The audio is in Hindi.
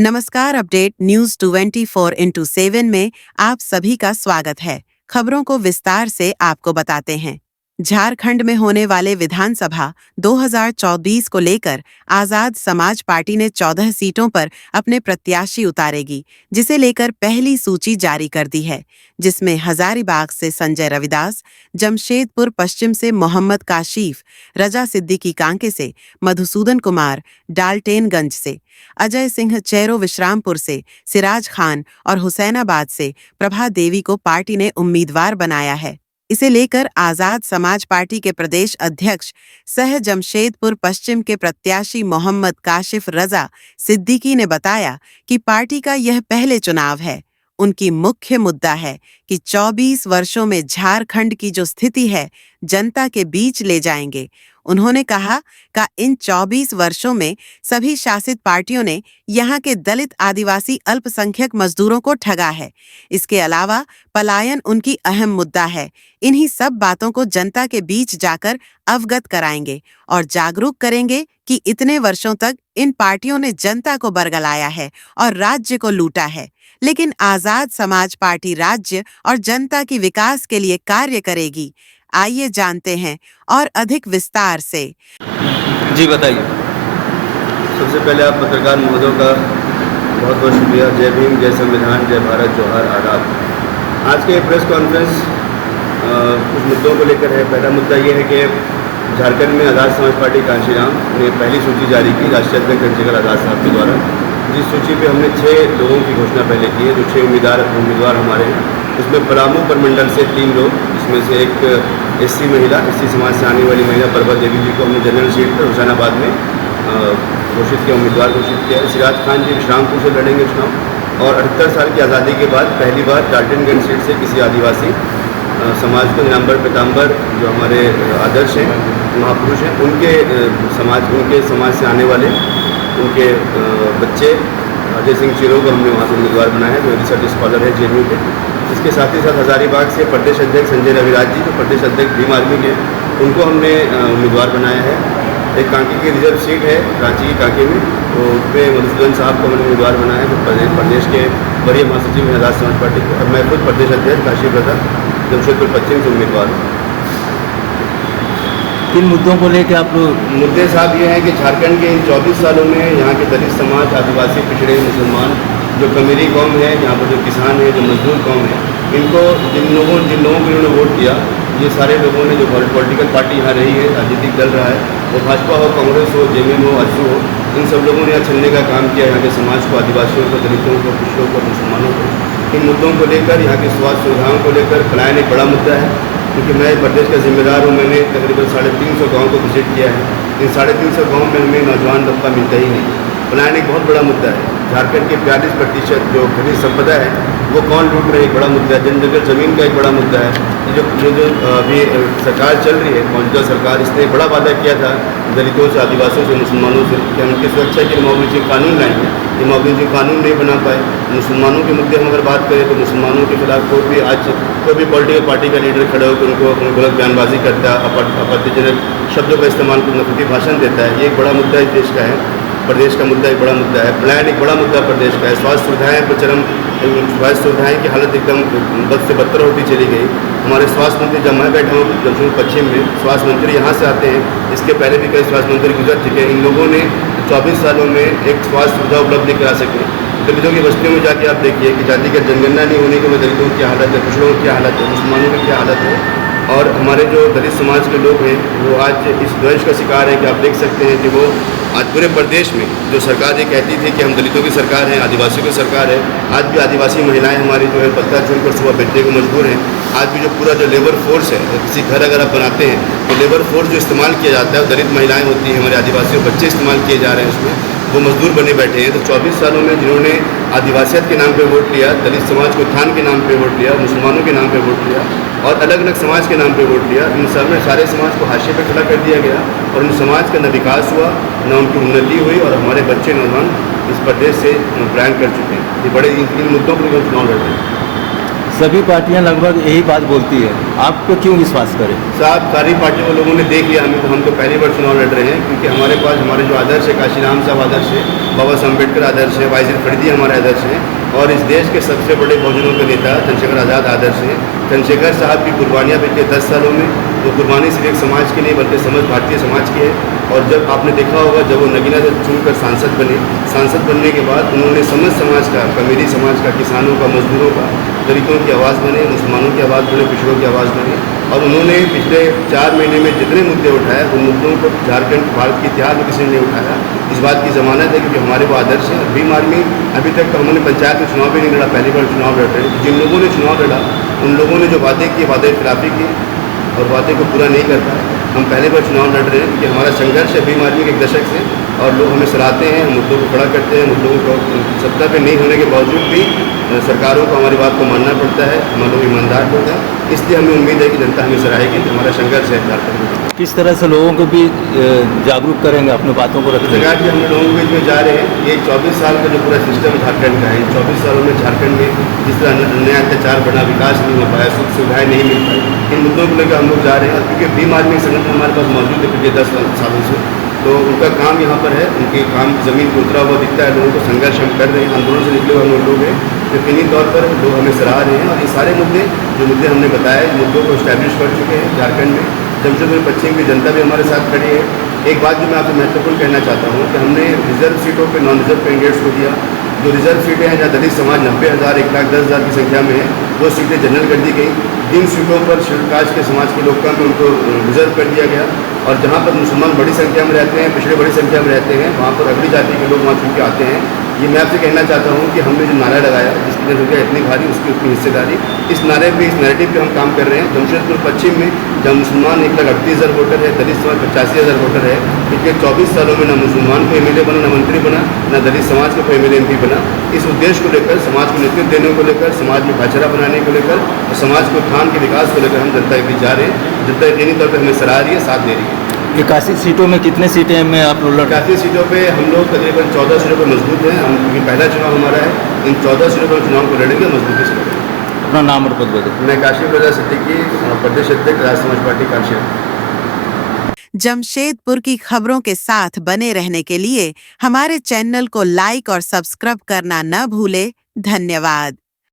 नमस्कार। अपडेट न्यूज 24x7 में आप सभी का स्वागत है। खबरों को विस्तार से आपको बताते हैं। झारखंड में होने वाले विधानसभा 2024 को लेकर आजाद समाज पार्टी ने 14 सीटों पर अपने प्रत्याशी उतारेगी, जिसे लेकर पहली सूची जारी कर दी है, जिसमें हजारीबाग से संजय रविदास, जमशेदपुर पश्चिम से मोहम्मद काशिफ, रजा सिद्दीकी कांके से, मधुसूदन कुमार डाल्टेनगंज से, अजय सिंह चेरो विश्रामपुर से, सिराज खान और हुसैनाबाद से प्रभा देवी को पार्टी ने उम्मीदवार बनाया है। इसे लेकर आजाद समाज पार्टी के प्रदेश अध्यक्ष सह जमशेदपुर पश्चिम के प्रत्याशी मोहम्मद काशिफ रजा सिद्दीकी ने बताया कि पार्टी का यह पहले चुनाव है। उनकी मुख्य मुद्दा है कि 24 वर्षों में झारखंड की जो स्थिति है जनता के बीच ले जाएंगे। उन्होंने कहा कि इन 24 वर्षों में सभी शासित पार्टियों ने यहाँ के दलित आदिवासी अल्पसंख्यक मजदूरों को ठगा है। इसके अलावा पलायन उनकी अहम मुद्दा है। इन्हीं सब बातों को जनता के बीच जाकर अवगत कराएंगे और जागरूक करेंगे कि इतने वर्षों तक इन पार्टियों ने जनता को बरगलाया है और राज्य को लूटा है, लेकिन आजाद समाज पार्टी राज्य और जनता की विकास के लिए कार्य करेगी। आइए जानते हैं और अधिक विस्तार से। जी बताइए। सबसे पहले आप पत्रकार महोदयों का बहुत बहुत शुक्रिया। जय भीम, जय संविधान, जय भारत, जोहार, आदाब। आज के प्रेस कॉन्फ्रेंस कुछ मुद्दों को लेकर है। पहला मुद्दा ये है कि झारखंड में आज़ाद समाज पार्टी कांशीराम ने पहली सूची जारी की राष्ट्रीय अध्यक्ष चंद्रशेखर आज़ाद साहब के द्वारा, जिस सूची पे हमने 6 लोगों की घोषणा पहले की है, जो 6 उम्मीदवार हमारे हैं। उसमें पलामू प्रमंडल से 3 लोग, जिसमें से एक एससी महिला, एससी समाज से आने वाली महिला प्रभा देवी जी को हमने जनरल सीट पर हुसैनाबाद में घोषित किया, उम्मीदवार घोषित किया। सिराज खान जी विश्रामपुर से लड़ेंगे चुनाव और 78 साल की आज़ादी के बाद पहली बार डाल्टनगंज सीट से किसी आदिवासी समाज को नीलांबर पीताम्बर जो हमारे आदर्श हैं, महापुरुष हैं, उनके समाज से आने वाले उनके बच्चे अजय सिंह चेरो को हमने वहाँ से उम्मीदवार बनाया है, जो रिसर्च स्कॉलर है जेएनयू के। इसके साथ ही साथ हजारीबाग से प्रदेश अध्यक्ष संजय रविदास जी, जो प्रदेश अध्यक्ष भीम आर्मी के, उनको हमने उम्मीदवार बनाया है। एक कांके की रिजर्व सीट है रांची की कांके में, तो उसमें मधुसूदन साहब को हमने उम्मीदवार बनाया है, जो प्रदेश के वरीय महासचिव हैं आज़ाद समाज पार्टी के, और मैं खुद प्रदेश अध्यक्ष काशिफ रजा जमशेदपुर पश्चिम से उम्मीदवार हूँ। किन मुद्दों को लेकर आप लोग? मुद्दे साहब ये हैं कि झारखंड के इन 24 सालों में यहाँ के दलित समाज, आदिवासी, पिछड़े, मुसलमान, जो कमीरी कौम है, यहाँ पर जो किसान है, जो मजदूर कौम है, इनको जिन लोगों को इन्होंने वोट दिया, ये सारे लोगों ने, जो पॉलिटिकल पार्टी यहाँ रही है, राजनीतिक दल रहा है, वो भाजपा हो, कांग्रेस हो, जेएमएम हो, आजसू हो, इन सब लोगों ने यहाँ छलने का काम किया यहाँ के समाज को, आदिवासियों को, दलितों को, पिछड़ों को, मुसलमानों को। इन मुद्दों को लेकर, यहाँ की स्वास्थ्य सुविधाओं को लेकर पलायन एक बड़ा मुद्दा है, क्योंकि मैं प्रदेश का जिम्मेदार हूँ। मैंने तकरीबन 350 गाँव को विजिट किया है। इन 350 गाँव में हमें नौजवान तबका मिलता ही नहीं। पलायन एक बहुत बड़ा मुद्दा है। झारखंड के 42% जो खनिज संपदा है वो कौन लूट रहे, एक बड़ा मुद्दा है। जंगल ज़मीन का एक बड़ा मुद्दा है। ये जो अभी सरकार चल रही है, मौजूदा सरकार, इसने बड़ा वादा किया था दलितों से, आदिवासियों से, मुसलमानों से कि हम उनकी सुरक्षा के लिए मॉबिलिटी कानून लाएंगे। ये मॉबिलिटी कानून नहीं बना पाए। मुसलमानों के मुद्दे हम अगर बात करें तो मुसलमानों के खिलाफ कोई भी पॉलिटिकल पार्टी का लीडर खड़ा होकर उनको गलत बयानबाजी करता है, आपत्तिजनक शब्दों का इस्तेमाल कर नफरती भाषण देता है। ये एक बड़ा मुद्दा इस देश का है। प्रदेश का मुद्दा एक बड़ा मुद्दा है। पलायन एक बड़ा मुद्दा प्रदेश का है। स्वास्थ्य सुविधाएं पर स्वास्थ्य सुविधाएं की हालत एकदम बद से बदतर होती चली गई। हमारे स्वास्थ्य मंत्री, जब मैं बैठा हूँ जमशेदपुर पश्चिम में, स्वास्थ्य मंत्री यहाँ से आते हैं, इसके पहले भी कई स्वास्थ्य मंत्री गुजर चुके हैं। इन लोगों ने 24 सालों में एक स्वास्थ्य सुविधा उपलब्ध नहीं करा सके। दलितों की बस्तियों में जाके आप देखिए कि जाति का जनगणना नहीं होने के बाद दलितों की हालत है, पिछड़ों की हालत है, मुसलमानों की क्या हालत है। और हमारे जो दलित समाज के लोग हैं वो आज इस द्वेष का शिकार है कि आप देख सकते हैं कि वो आज पूरे प्रदेश में जो सरकार ये कहती थी कि हम दलितों की सरकार है, आदिवासियों की सरकार है, आज भी आदिवासी महिलाएं हमारी जो है पत्ता छोड़कर सुबह बेचने को मजबूर हैं। आज भी जो पूरा जो लेबर फोर्स है, किसी घर अगर आप बनाते हैं तो लेबर फोर्स जो इस्तेमाल किया जाता है, दलित महिलाएँ होती हैं, हमारे आदिवासी बच्चे इस्तेमाल किए जा रहे हैं उसमें, वो मजदूर बने बैठे हैं। तो 24 सालों में जिन्होंने आदिवासियत के नाम पे वोट लिया, दलित समाज को उत्थान के नाम पे वोट लिया, मुसलमानों के नाम पे वोट लिया और अलग अलग समाज के नाम पे वोट लिया, इन सब में सारे समाज को हाशिए पे खड़ा कर दिया गया और उन समाज का न विकास हुआ, न उनकी उन्नति हुई और हमारे बच्चे नौजवान इस प्रदेश से पलायन कर चुके हैं। ये बड़े इन मुद्दों पर चुनाव लड़ रहे हैं। सभी पार्टियां लगभग यही बात बोलती है, आप पे क्यों विश्वास करें? साहब, सारी पार्टियों को लोगों ने देख लिया, हम तो पहली बार चुनाव लड़ रहे हैं, क्योंकि हमारे पास हमारे जो आदर्श है, काशीराम साहब आदर्श है, बाबा साहब अम्बेडकर आदर्श है, वाइस फरीदी हमारे आदर्श हैं, और इस देश के सबसे बड़े बहुजनों के नेता चंद्रशेखर आज़ाद आदर्श हैं। चंद्रशेखर साहब की कुर्बानियाँ पिछले 10 सालों में, वो कुर्बानी सिर्फ एक समाज की नहीं बल्कि समस्त भारतीय समाज की है। और जब आपने देखा होगा, जब वो नगीना से चुनकर सांसद बने, सांसद बनने के बाद उन्होंने समस्त समाज का, कमेरी समाज का, किसानों का, मजदूरों का, दलितों की आवाज़ बने, मुसलमानों की आवाज़ बने, पिछड़ों की आवाज़ बने। और उन्होंने पिछले 4 महीने में जितने मुद्दे उठाए, उन मुद्दों को झारखंड, भारत के इतिहास में किसी ने नहीं उठाया। इस बात की ज़मानत है, क्योंकि हमारे वो आदर्श हैं। भीम आर्मी अभी तक तो हमने पंचायत में चुनाव भी नहीं लड़ा, पहली बार चुनाव लड़ रहे हैं। जिन लोगों ने चुनाव लड़ा, उन लोगों ने जो वादे किए, वादे खिलाफी की और वादे को पूरा नहीं कर पाए। हम पहली बार चुनाव लड़ रहे हैं, कि हमारा संघर्ष है भीम आर्मी के 1 दशक से, और लोग हमें सराहते हैं, मुद्दों को खड़ा करते हैं। मुद्दों को सत्ता पे नहीं होने के बावजूद भी सरकारों को हमारी बात को मानना पड़ता है, हम लोग ईमानदार लोग हैं। इसलिए हमें उम्मीद है कि जनता हमें सराहेगी, कि हमारा संघर्ष है झारखंड में। किस तरह से लोगों को भी जागरूक करेंगे, अपनी बातों को रखेंगे? सरकार जी, हम लोगों के बीच में जा रहे हैं। ये 24 साल का जो पूरा सिस्टम झारखंड का है, इन 24 सालों में झारखंड में जिस तरह अन्याय, अत्याचार बढ़ा, विकास नहीं हो पाया, सुख सुविधाएँ नहीं मिल पाई, इन मुद्दों को लेकर हम लोग जा रहे हैं। क्योंकि भीम आर्मी संगठन हमारे पास मौजूद है पिछले 10 सालों से, तो उनका काम यहाँ पर है, उनके काम ज़मीन पर उतरा हुआ दिखता है लोगों को। संघर्ष हम कर रहे हैं, आंदोलन से निकले हुए हम लोग हैं, यकीनी तौर पर लोग हमें सराह रहे हैं। और ये सारे मुद्दे, जो मुद्दे हमने बताए, मुद्दों को इस्टेब्लिश कर चुके हैं झारखंड में। जमशेदपुर पश्चिम की जनता भी हमारे साथ खड़ी है। एक बात जो मैं आपसे महत्वपूर्ण कहना चाहता हूँ, कि हमने रिजर्व सीटों पे नॉन रिजर्व कैंडिडेट्स को दिया। जो रिजर्व सीटें हैं, जहाँ दलित समाज 90,000, 1,10,000 की संख्या में है, वो सीटें जनरल कर दी गई। जिन सीटों पर शेड्यूल कास्ट के समाज के लोग कम, उनको रिजर्व कर दिया गया। और जहाँ पर मुसलमान बड़ी संख्या में रहते हैं, पिछड़े बड़ी संख्या में रहते हैं, वहाँ पर अगली जाति के लोग वहाँ चुन के आते हैं। ये मैं आपसे कहना चाहता हूँ कि हमने जो नारा लगाया, जिसकी जनसंख्या इतनी भारी, उसकी उतनी हिस्सेदारी, इस नारे पे, इस नैरेटिव पे हम काम कर रहे हैं। जमशेदपुर पश्चिम में जहाँ मुसलमान 1,38,000 वोटर है, दलित समाज 85,000 वोटर है, पिछले 24 सालों में न मुसलमान को एमएलए बना, न मंत्री बना, न दलित समाज को एमएलए MP बना। इस उद्देश्य को लेकर, समाज को नेतृत्व देने को लेकर, समाज में भाईचारा बनाने को लेकर और समाज के उत्थान के विकास को लेकर हम जनता के बीच जा रहे हैं। जनता यकीनी तौर पर हमें सराह रही है, साथ दे रही है। 81 सीटों में कितने सीटें में आप लोग लड़? 81 सीटों पे हम लोग तकरीबन 14 सीटों पर मजबूत हैं। हम, क्योंकि पहला चुनाव हमारा है, इन 14 सीटों पर चुनाव को लड़ेंगे, मजबूती से लड़ेंगे। अपना नाम और पद बताइए। मैं काशी प्रसाद सिद्दीकी, प्रदेश अध्यक्ष, राष्ट्र समाज पार्टी काशी। जमशेदपुर की खबरों के साथ बने रहने के लिए हमारे चैनल को लाइक और सब्सक्राइब करना न भूले। धन्यवाद।